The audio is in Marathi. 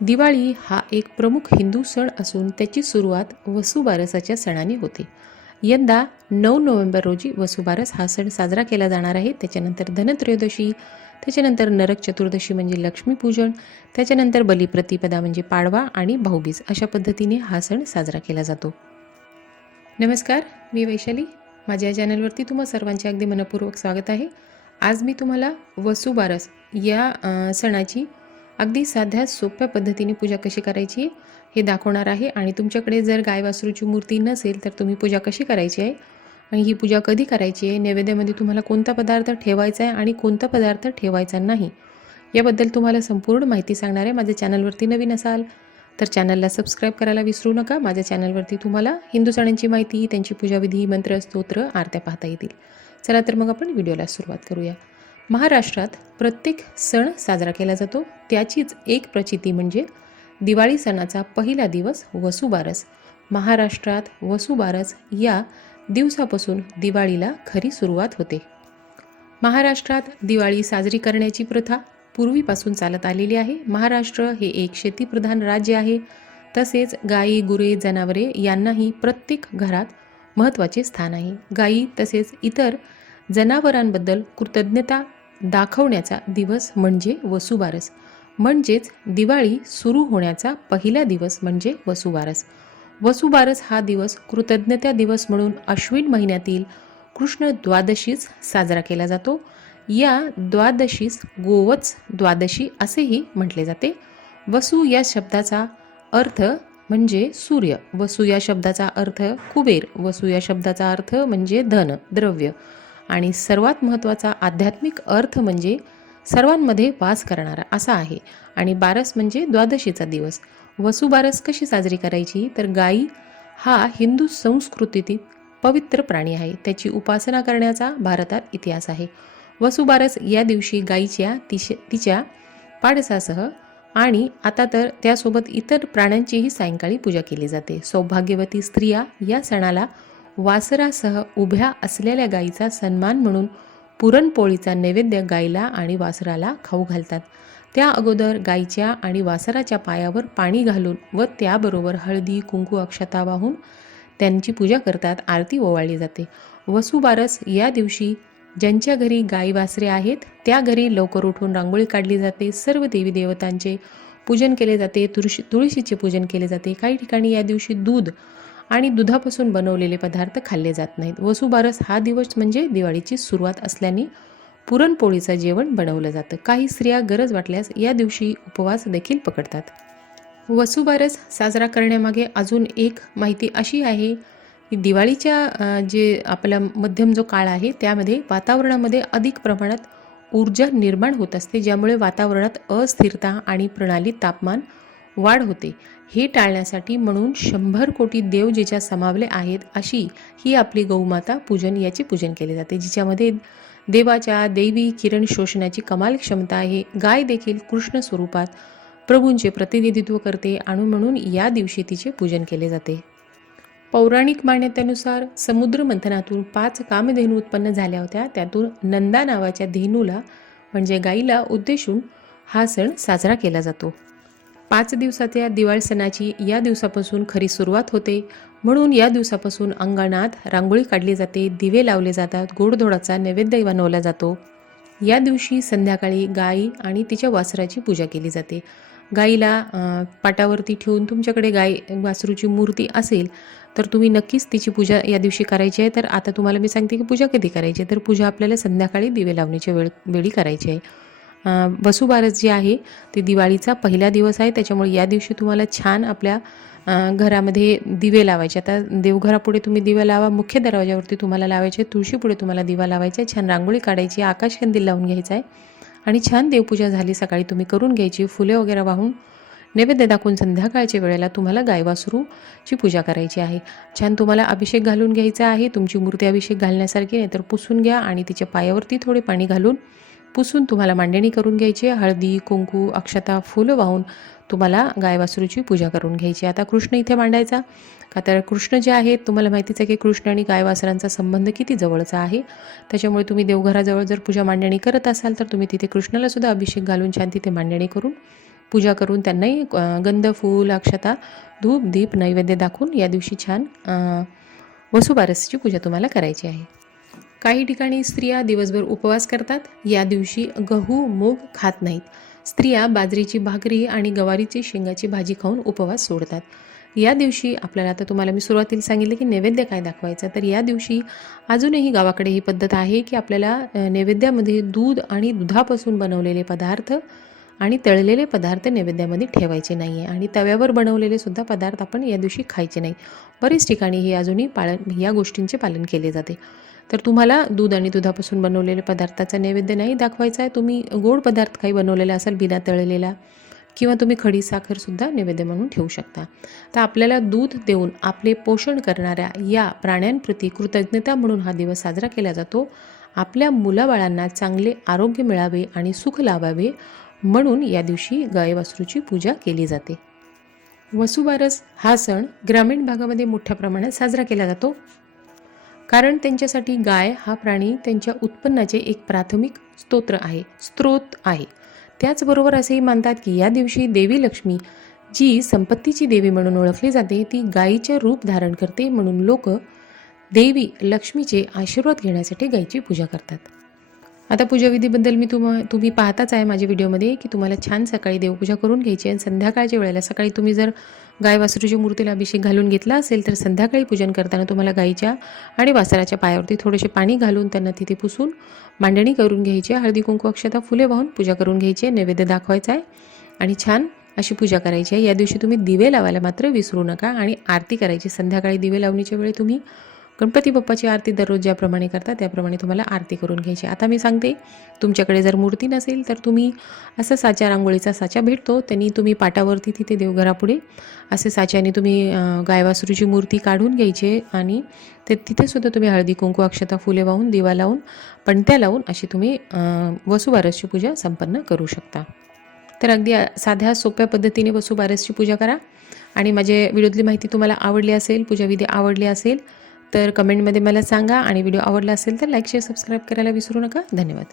दिवाळी हा एक प्रमुख हिंदू सण असून त्याची सुरुवात वसुबारसाच्या सणाने होते. यंदा 9 नोव्हेंबर रोजी वसुबारस हा सण साजरा केला जाणार आहे. त्याच्यानंतर धनत्रयोदशी, त्याच्यानंतर नरक चतुर्दशी म्हणजे लक्ष्मीपूजन, त्याच्यानंतर बलिप्रतिपदा म्हणजे पाडवा आणि भाऊबीज अशा पद्धतीने हा सण साजरा केला जातो. नमस्कार, मी वैशाली. माझ्या चॅनलवरती तुम्हा सर्वांचे अगदी मनपूर्वक स्वागत आहे. आज मी तुम्हाला वसुबारस या सणाची अगदी साध्या सोप्या पद्धतीने पूजा कशी करायची हे दाखवणार आहे. आणि तुमच्याकडे जर गाय वासरूची मूर्ती नसेल तर तुम्ही पूजा कशी करायची आहे आणि ही पूजा कधी करायची आहे, नैवेद्यामध्ये तुम्हाला कोणता पदार्थ ठेवायचा आहे आणि कोणता पदार्थ ठेवायचा नाही, याबद्दल तुम्हाला संपूर्ण माहिती सांगणार आहे. माझ्या चॅनलवरती नवीन असाल तर चॅनलला सबस्क्राईब करायला विसरू नका. माझ्या चॅनलवरती तुम्हाला हिंदू सणांची माहिती, त्यांची पूजाविधी, मंत्र, स्तोत्र, आरत्या पाहता येतील. चला तर मग आपण व्हिडिओला सुरुवात करूया. महाराष्ट्रात प्रत्येक सण साजरा केला जातो. त्याचीच एक प्रचिती म्हणजे दिवाळी सणाचा पहिला दिवस वसुबारस. महाराष्ट्रात वसुबारस या दिवसापासून दिवाळीला खरी सुरुवात होते. महाराष्ट्रात दिवाळी साजरी करण्याची प्रथा पूर्वीपासून चालत आलेली आहे. महाराष्ट्र हे एक शेतीप्रधान राज्य आहे. तसेच गायी, गुरे, जनावरे यांनाही प्रत्येक घरात महत्त्वाचे स्थान आहे. गायी तसेच इतर जनावरांबद्दल कृतज्ञता दाखवण्याचा दिवस म्हणजे वसुबारस, म्हणजेच दिवाळी सुरू होण्याचा पहिला दिवस म्हणजे वसुबारस. वसुबारस हा दिवस कृतज्ञता दिवस म्हणून अश्विन महिन्यातील कृष्ण द्वादशीस साजरा केला जातो. या द्वादशीस गोवत्स द्वादशी असेही म्हटले जाते. वसु या शब्दाचा अर्थ म्हणजे सूर्य, वसु या शब्दाचा अर्थ कुबेर, वसु या शब्दाचा अर्थ म्हणजे धन, द्रव्य आणि सर्वात महत्त्वाचा आध्यात्मिक अर्थ म्हणजे सर्वांमध्ये वास करणारा असा आहे. आणि बारस म्हणजे द्वादशीचा दिवस. वसुबारस कशी साजरी करायची तर गायी हा हिंदू संस्कृतीतील पवित्र प्राणी आहे. त्याची उपासना करण्याचा भारतात इतिहास आहे. वसुबारस या दिवशी गायीच्या तिच्या पाडसासह आणि आता तर त्यासोबत इतर प्राण्यांचीही सायंकाळी पूजा केली जाते. सौभाग्यवती स्त्रिया या सणाला वासरासह उभ्या असलेल्या गायीचा सन्मान म्हणून पुरणपोळीचा नैवेद्य गायीला आणि वासराला खाऊ घालतात. त्या अगोदर गायीच्या आणि वासराच्या पायावर पाणी घालून व त्याबरोबर हळदी, कुंकू, अक्षता वाहून त्यांची पूजा करतात. आरती ओवाळली जाते. वसुबारस या दिवशी ज्यांच्या घरी गाई वासरे आहेत त्या घरी लवकर उठून रांगोळी काढली जाते. सर्व देवी देवतांचे पूजन केले जाते. तुळशीचे पूजन केले जाते. काही ठिकाणी या दिवशी दूध आणि दुधापासून बनवलेले पदार्थ खाल्ले जात नाहीत. वसुबारस हा दिवस म्हणजे दिवाळीची सुरुवात असल्याने पुरणपोळीचं जेवण बनवलं जातं. काही स्त्रिया गरज वाटल्यास या दिवशी उपवास देखील पकडतात. वसुबारस साजरा करण्यामागे अजून एक माहिती अशी आहे की दिवाळीच्या जे आपला मध्यम जो काळ आहे त्यामध्ये वातावरणामध्ये अधिक प्रमाणात ऊर्जा निर्माण होत असते, ज्यामुळे वातावरणात अस्थिरता आणि प्रणालीत तापमान वाढ होते. हे टाळण्यासाठी म्हणून 100 कोटी देव जिच्या समावले आहेत अशी ही आपली गौमाता पूजन याचे पूजन केले जाते, जिच्यामध्ये देवाच्या दैवी किरण शोषण्याची कमाल क्षमता आहे. गाय देखील कृष्ण स्वरूपात प्रभूंचे प्रतिनिधित्व करते आणि म्हणून या दिवशी तिचे पूजन केले जाते. पौराणिक मान्यतेनुसार समुद्र मंथनातून 5 कामधेनू उत्पन्न झाल्या होत्या. त्यातून नंदा नावाच्या धेनूला म्हणजे गाईला उद्देशून हा सण साजरा केला जातो. 5 दिवसाच्या दिवाळी सणाची या दिवसापासून खरी सुरुवात होते. म्हणून या दिवसापासून अंगणात रांगोळी काढली जाते, दिवे लावले जातात, गोडधोडाचा नैवेद्य बनवला जातो. या दिवशी संध्याकाळी गाई आणि तिच्या वासराची पूजा केली जाते. गाईला पाटावरती ठेवून तुमच्याकडे गाय वासरूची मूर्ती असेल तर तुम्ही नक्कीच तिची पूजा या दिवशी करायची आहे. तर आता तुम्हाला मी सांगते की पूजा कधी करायची आहे. तर पूजा आपल्याला संध्याकाळी दिवे लावण्याच्या वेळी करायची आहे. वसुबारस जी आहे ती दिवाळीचा पहिला दिवस आहे, त्याच्यामुळे या दिवशी तुम्हाला छान आपल्या घरामध्ये दिवे लावायचे. आता देवघरापुढे तुम्ही दिवे लावा, मुख्य दरवाजावरती तुम्हाला लावायचे, तुळशीपुढे तुम्हाला दिवा लावायचा, छान रांगोळी काढायची, आकाशकंदील लावून घ्यायचा आहे आणि छान देवपूजा झाली सकाळी तुम्ही करून घ्यायची. फुले वगैरे वाहून नैवेद्य दाखवून संध्याकाळच्या वेळेला तुम्हाला गाय वासरूची पूजा करायची आहे. छान तुम्हाला अभिषेक घालून घ्यायचा आहे. तुमची मूर्ती अभिषेक घालण्यासारखी नाही तर पुसून घ्या आणि तिच्या पायावरती थोडे पाणी घालून पुसून तुम्हाला मांडणी करून घ्यायची. हळदी, कुंकू, अक्षता, फुलं वाहून तुम्हाला गाय वासरूची पूजा करून घ्यायची. आता कृष्ण इथे मांडायचा का तर कृष्ण जे आहेत तुम्हाला माहितीच आहे की कृष्ण आणि गाय वासरांचा संबंध किती जवळचा आहे. त्याच्यामुळे तुम्ही देवघराजवळ जर पूजा मांडणी करत असाल तर तुम्ही तिथे कृष्णाला सुद्धा अभिषेक घालून छान तिथे मांडणी करून पूजा करून त्यांनाही गंध, फूल, अक्षता, धूप, दीप, नैवेद्य दाखवून या दिवशी छान वसुबारसची पूजा तुम्हाला करायची आहे. काही ठिकाणी स्त्रिया दिवसभर उपवास करतात. या दिवशी गहू, मूग खात नाहीत. स्त्रिया बाजरीची भाकरी आणि गवारीची शेंगाची भाजी खाऊन उपवास सोडतात. या दिवशी आपल्याला, आता तुम्हाला मी सुरुवातीला सांगितलं की नैवेद्य काय दाखवायचं, तर या दिवशी अजूनही गावाकडे ही पद्धत आहे की आपल्याला नैवेद्यामध्ये दूध आणि दुधापासून बनवलेले पदार्थ आणि तळलेले पदार्थ नैवेद्यामध्ये ठेवायचे नाही आहे आणि तव्यावर बनवलेले सुद्धा पदार्थ आपण या दिवशी खायचे नाही. बरीच ठिकाणी हे अजूनही या गोष्टींचे पालन केले जाते. तर तुम्हाला दूध आणि दुधापासून बनवलेले पदार्थाचा नैवेद्य नाही दाखवायचा आहे. तुम्ही गोड पदार्थ काही बनवलेला असाल बिना तळलेला, किंवा तुम्ही खडी साखरसुद्धा नैवेद्य म्हणून ठेवू शकता. तर आपल्याला दूध देऊन आपले पोषण करणाऱ्या या प्राण्यांप्रती कृतज्ञता म्हणून हा दिवस साजरा केला जातो. आपल्या मुलाबाळांना चांगले आरोग्य मिळावे आणि सुख लाभावे म्हणून या दिवशी गाय वासरूची पूजा केली जाते. वसुबारस हा सण ग्रामीण भागामध्ये मोठ्या प्रमाणात साजरा केला जातो, कारण त्यांच्यासाठी गाय हा प्राणी त्यांच्या उत्पन्नाचे एक प्राथमिक स्रोत आहे. त्याचबरोबर असेही मानतात की या दिवशी देवी लक्ष्मी, जी संपत्तीची देवी म्हणून ओळखली जाते, ती गायीचे रूप धारण करते. म्हणून लोक देवी लक्ष्मीचे आशीर्वाद घेण्यासाठी गायीची पूजा करतात. आता पूजाविधीबद्दल मी तुम्ही पाहताच आहे माझ्या व्हिडिओमध्ये की तुम्हाला छान सकाळी देवपूजा करून घ्यायची आहे. संध्याकाळच्या वेळेला, सकाळी तुम्ही जर गाय वासरूच्या मूर्तीला अभिषेक घालून घेतला असेल तर संध्याकाळी पूजन करताना तुम्हाला गायीच्या आणि वासराच्या पायावरती थोडेसे पाणी घालून त्यांना तिथे पुसून मांडणी करून घ्यायची आहे. हळदी, कुंकू, अक्षता, फुले वाहून पूजा करून घ्यायची आहे. नैवेद्य दाखवायचा आहे आणि छान अशी पूजा करायची आहे. या दिवशी तुम्ही दिवे लावायला मात्र विसरू नका आणि आरती करायची. संध्याकाळी दिवे लावणीच्या वेळी तुम्ही गणपती बाप्पाची आरती दररोज ज्याप्रमाणे करता त्याप्रमाणे तुम्हाला आरती करून घ्यायची. आता मी सांगते, तुमच्याकडे जर मूर्ती नसेल तर तुम्ही असं साचा, रांगोळीचा साचा भेटतो, त्यांनी तुम्ही पाटावरती तिथे देवघरापुढे असे साच्याने तुम्ही गाय वासरूची मूर्ती काढून घ्यायची आणि तिथेसुद्धा तुम्ही हळदी, कुंकू, अक्षता, फुले वाहून, दिवा लावून, पणत्या लावून अशी तुम्ही वसुबारसची पूजा संपन्न करू शकता. तर अगदी साध्या सोप्या पद्धतीने वसुबारसची पूजा करा. आणि माझ्या व्हिडिओतली माहिती तुम्हाला आवडली असेल, पूजाविधी आवडली असेल तर कमेंटमध्ये मला सांगा. आणि व्हिडिओ आवडला असेल तर लाईक, शेअर, सबस्क्राईब करायला विसरू नका. धन्यवाद.